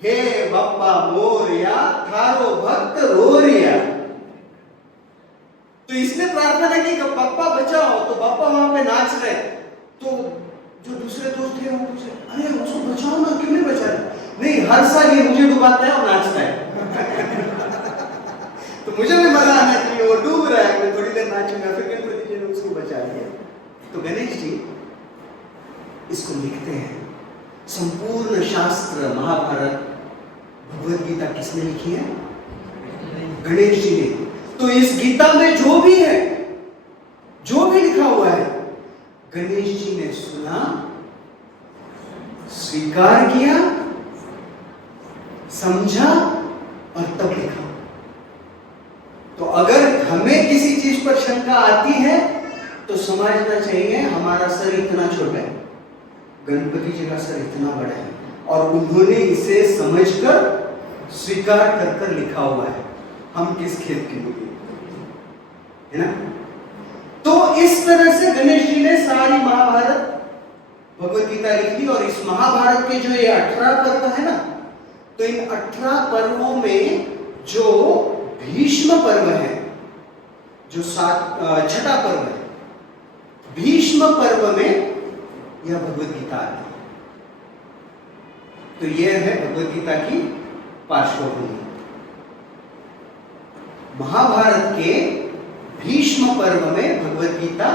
हे बाप्पा मोरया, थारो भक्त रो रिया। तो इसने प्रार्थना की कि बाप्पा बचाओ, तो बाप्पा वहां पे नाच रहे। तो जो दूसरे दोस्त थे वो पूछे, अरे उसको बचाओ ना, क्यों नहीं बचा रहे? नहीं, हर साल ये मुझे डुबाता है और नाचता है। तो मुझे भी मजा आना चाहिए, वो डूब रहा है, मैं थोड़ी देर नाचूंगा। फिर गणपति जी ने उसको बचा लिया। तो गणेश जी इसको लिखते हैं। संपूर्ण शास्त्र महाभारत भगवद गीता किसने लिखी है? गणेश जी ने। तो इस गीता में जो भी है, जो भी लिखा हुआ है, गणेश जी ने सुना, स्वीकार किया, समझा और तब लिखा। तो अगर हमें किसी चीज पर शंका आती है तो समझना चाहिए हमारा सर इतना छोटा है, गणपति जी का सर इतना बड़ा है, और उन्होंने इसे समझकर स्वीकार कर कर लिखा हुआ है। हम किस खेत के लोग है ना। तो इस तरह से गणेश जी ने सारी महाभारत भगवद गीता लिख दी। और इस महाभारत के जो ये 18 पर्व है ना, तो इन 18 पर्वों में जो भीष्म पर्व है, जो छठा पर्व है, भीष्म पर्व में यह भगवद गीता आती है। तो यह है भगवद गीता की पार्श्वभूमि। महाभारत के भीष्म पर्व में भगवद गीता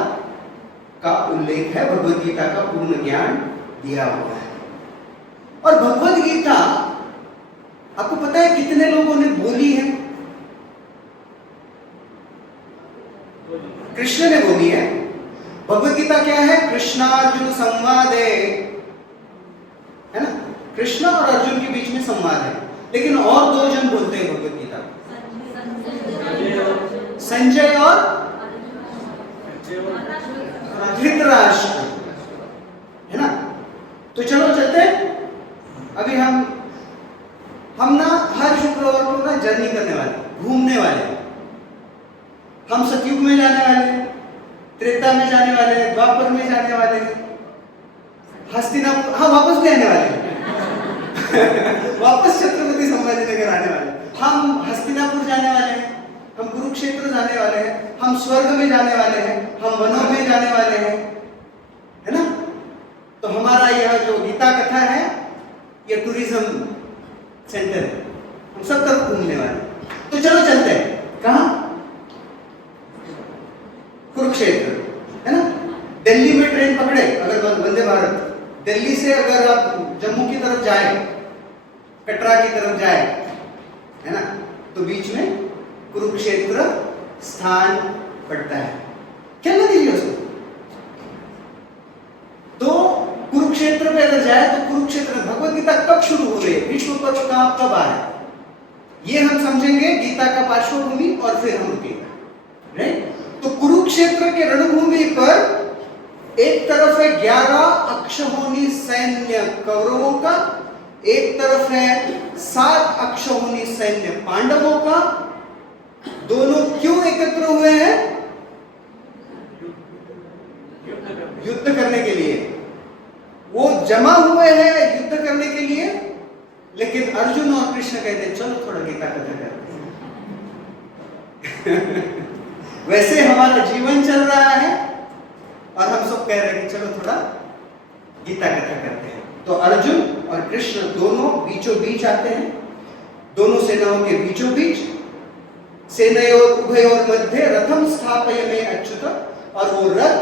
का उल्लेख है, भगवद गीता का पूर्ण ज्ञान दिया हुआ है। और भगवद गीता आपको पता है कितने लोगों ने बोली है? कृष्ण ने बोली है। भगवद गीता क्या है? कृष्णार्जुन संवादे है ना? कृष्ण और अर्जुन के बीच में संवाद है, लेकिन और दो जन बोलते हैं भगवत गीता, संजय और धृतराष्ट्र, है ना? तो चलो चलते हैं। अभी हम ना हर शुक्रवार को ना जर्नी करने वाले, घूमने वाले। हम सतयुग में जाने वाले, त्रेता में जाने वाले, द्वापर में जाने वाले, हस्तिनापुर, हाँ वापस भी आने वाले वापस छत्रपति संभाजी नगर आने वाले। हम हस्तिनापुर जाने वाले हैं, हम कुरुक्षेत्र जाने वाले हैं, हम स्वर्ग में जाने वाले हैं, हम वनों में जाने वाले हैं, है ना? तो हमारा यह जो गीता कथा है, यह टूरिज्म सेंटर है, हम सब तरफ घूमने वाले। तो चलो चलते हैं। कहाँ? कुरुक्षेत्र, है ना? दिल्ली में ट्रेन पकड़े, अगर वंदे भारत, दिल्ली से अगर आप जम्मू की तरफ जाए, कटरा की तरफ जाए, है ना, तो बीच में कुरुक्षेत्र स्थान पड़ता है। क्या दीजिए उसको। तो कुरुक्षेत्र पे अगर जाए तो कुरुक्षेत्र में भगवत गीता कब शुरू हो रही है, विश्व पर्व कब आ है, ये हम समझेंगे गीता का पार्श्वभूमि और फिर हम रुकेंगे, राइट? तो कुरुक्षेत्र के रणभूमि पर एक तरफ है 11 अक्षौहिणी सैन्य कौरवों का, एक तरफ है 7 अक्षौहिणी सैन्य पांडवों का। दोनों क्यों एकत्र हुए हैं? युद्ध करने के लिए। वो जमा हुए हैं युद्ध करने के लिए, लेकिन अर्जुन और कृष्ण कहते हैं चलो थोड़ा गीता कथा करते हैं वैसे हमारा जीवन चल रहा है और हम सब कह रहे हैं कि चलो थोड़ा गीता कथा करते हैं। तो अर्जुन और कृष्ण दोनों बीचों बीच आते हैं, दोनों सेनाओं के बीचों बीच। सेनयोर उभयोर मध्य रथम स्थापयमे अच्युत, और वो रथ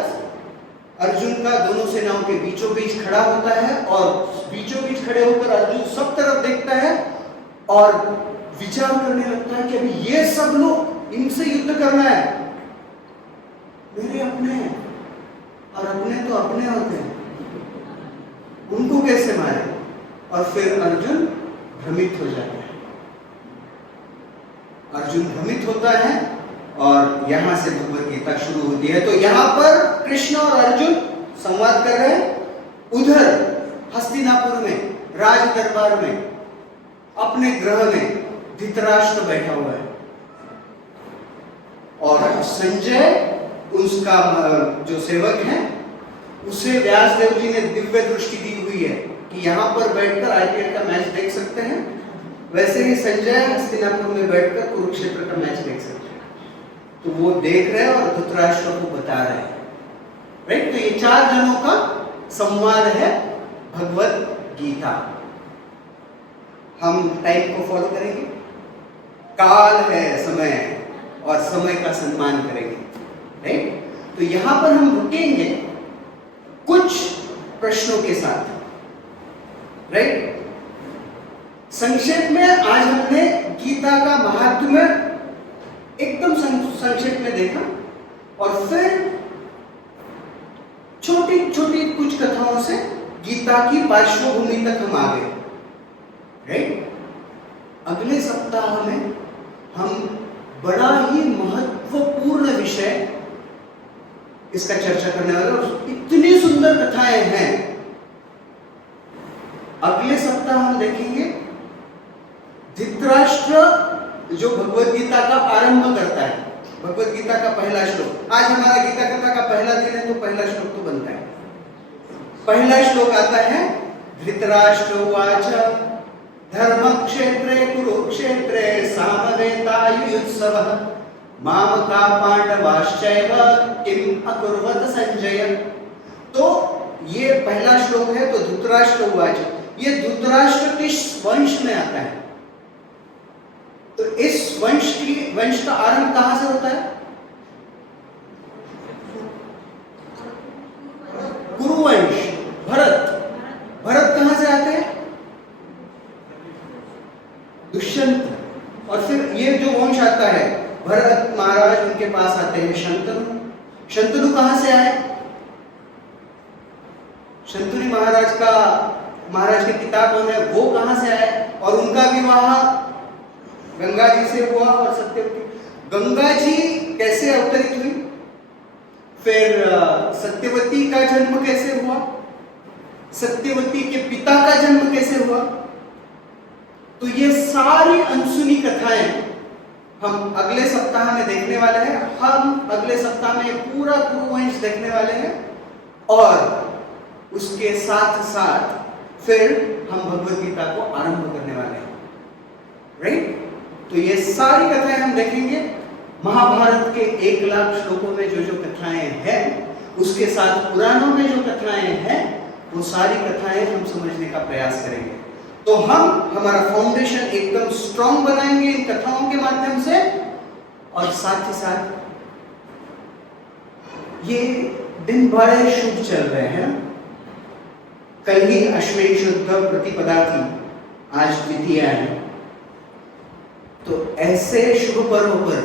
अर्जुन का दोनों सेनाओं के बीचों बीच खड़ा होता है, और बीचों बीच खड़े होकर अर्जुन सब तरफ देखता है और विचार करने लगता है कि अभी ये सब लोग, इनसे युद्ध करना है, मेरे अपने हैं, और अपने तो अपने होते हैं, उनको कैसे मारे? और फिर अर्जुन भ्रमित हो जाता है। अर्जुन भ्रमित होता है और यहां से भगवत गीता शुरू होती है। तो यहां पर कृष्ण और अर्जुन संवाद कर रहे हैं। उधर हस्तिनापुर में, राज दरबार में, अपने ग्रह में धृतराष्ट्र बैठा हुआ है, और संजय उसका जो सेवक है, उसे व्यास देव जी ने दिव्य दृष्टि दी हुई है कि यहाँ पर बैठकर आईपीएल का मैच देख सकते हैं। वैसे ही संजय हस्तिनापुर में बैठकर कुरुक्षेत्र का मैच देख सकते हैं। तो वो देख रहे हैं और धृतराष्ट्र को बता रहे हैं, राइट? तो ये 4 जनों का संवाद है भगवत गीता। हम टाइम को फॉलो करेंगे, काल है समय, और समय का सम्मान करेंगे, राइट? तो यहां पर हम रुकेंगे कुछ प्रश्नों के साथ, राइट? संक्षेप में आज हमने गीता का महात्म्य एकदम संक्षेप में देखा, और फिर छोटी छोटी कुछ कथाओं से गीता की पार्श्वभूमि तक हम आ गए, राइट? अगले सप्ताह में हम बड़ा ही महत्वपूर्ण विषय इसका चर्चा करने वाले, और इतनी सुंदर कथाएं हैं। अगले सप्ताह हम देखेंगे धृतराष्ट्र जो भगवत गीता का आरंभ करता है, भगवत गीता का पहला श्लोक। आज हमारा गीता कथा का पहला दिन है, तो पहला श्लोक तो बनता है। पहला श्लोक आता है, धृतराष्ट्र उवाच धर्मक्षेत्रे कुरुक्षेत्रे सामवेतायुत्सवः मामका पांडवाश्चैव किम अकुर्वत संजय। तो ये पहला श्लोक है। तो धृतराष्ट्र उवाच, ये धृतराष्ट्र किस वंश में आता है? तो इस वंश का आरंभ कहां से होता है? कुरुवंश, भरत। भरत कहां से आते हैं? दुष्यंत। और फिर ये जो वंश आता है, भरत महाराज, उनके पास आते हैं शंतनु। शंतनु कहां से आए? शंतनु महाराज का महाराज के पिता कौन है, वो कहां से आए, और उनका विवाह गंगा जी से हुआ, और सत्यवती गंगा जी कैसे अवतरित हुई, फिर सत्यवती का जन्म कैसे हुआ, सत्यवती के पिता का जन्म कैसे हुआ। तो ये सारी अनसुनी कथाएं हम अगले सप्ताह में देखने वाले हैं। हम अगले सप्ताह में पूरा कुरुवंश देखने वाले हैं, और उसके साथ साथ फिर हम भगवद गीता को आरंभ करने वाले हैं, राइट। तो ये सारी कथाएं हम देखेंगे। महाभारत के 1,00,000 श्लोकों में जो जो कथाएं हैं, उसके साथ पुराणों में जो कथाएं हैं, वो सारी कथाएं हम समझने का प्रयास करेंगे। तो हम हमारा फाउंडेशन एकदम स्ट्रांग बनाएंगे इन कथाओं के माध्यम से, और साथ ही साथ ये दिन बड़े शुभ चल रहे हैं। कल ही अश्विन शुद्ध प्रतिपदा थी, आज द्वितीया है। तो ऐसे शुभ पर्व पर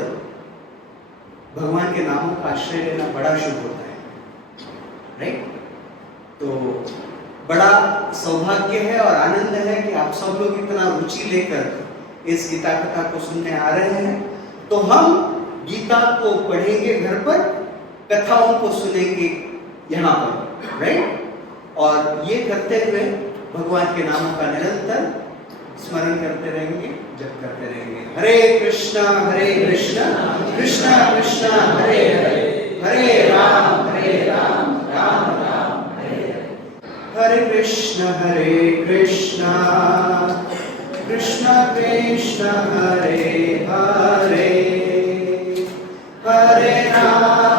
भगवान के नामों का आश्रय लेना बड़ा शुभ होता है, राइट। तो बड़ा सौभाग्य है और आनंद है कि आप सब लोग इतना रुचि लेकर इस गीता कथा को सुनने आ रहे हैं। तो हम गीता को पढ़ेंगे घर पर, कथाओं को सुनेंगे यहाँ पर, राइट। और ये करते हुए भगवान के नामों का निरंतर स्मरण करते रहेंगे, जप करते रहेंगे। हरे कृष्णा कृष्णा कृष्णा हरे हरे, हरे राम राम राम हरे हरे। हरे कृष्णा कृष्णा कृष्णा हरे हरे, हरे राम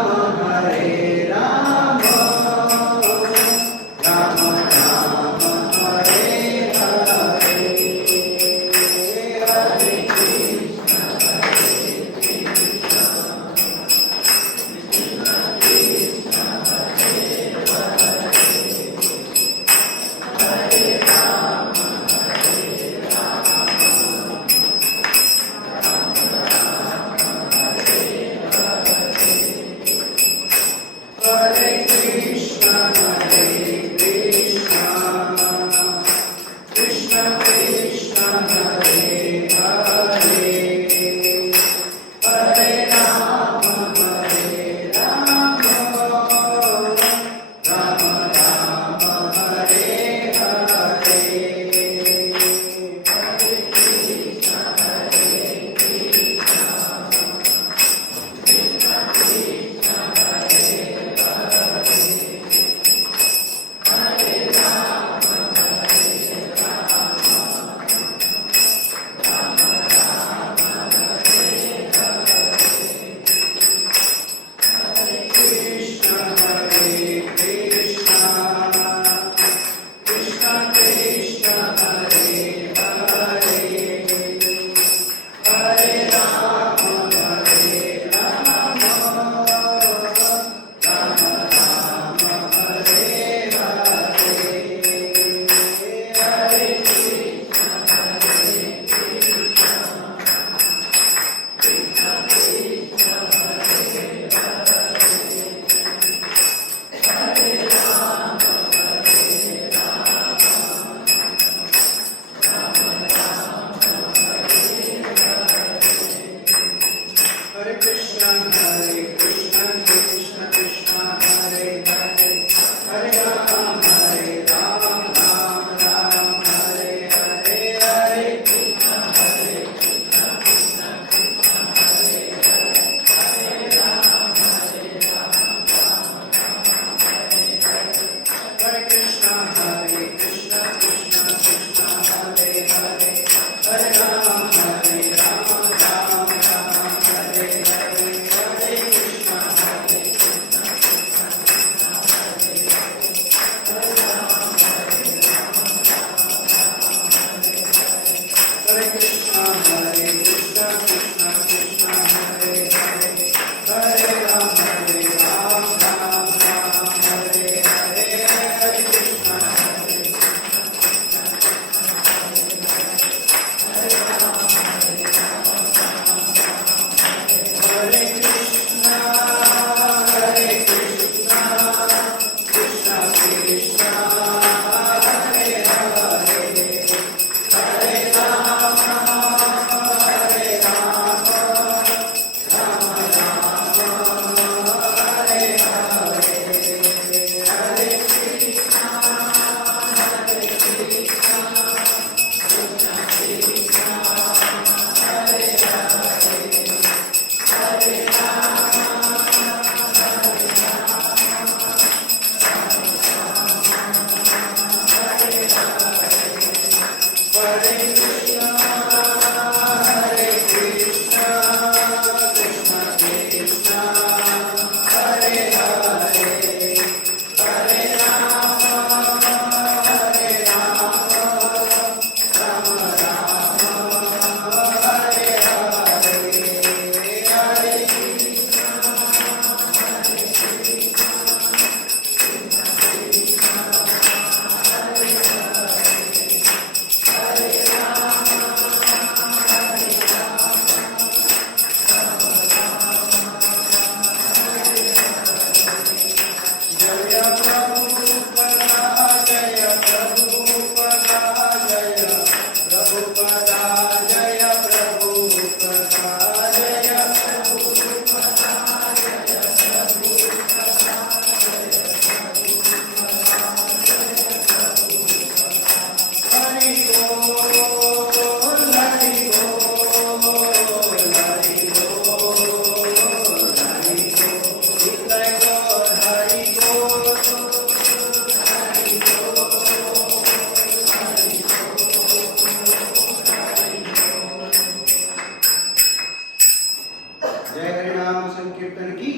जय हरिनाम संकीर्तन की,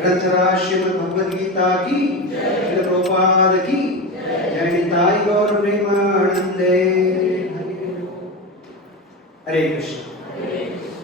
ग्रंथराज श्रीमद् भगवद गीता की, श्रील प्रभुपाद की, जय निताई गौर प्रेमानंदे। हरे कृष्ण।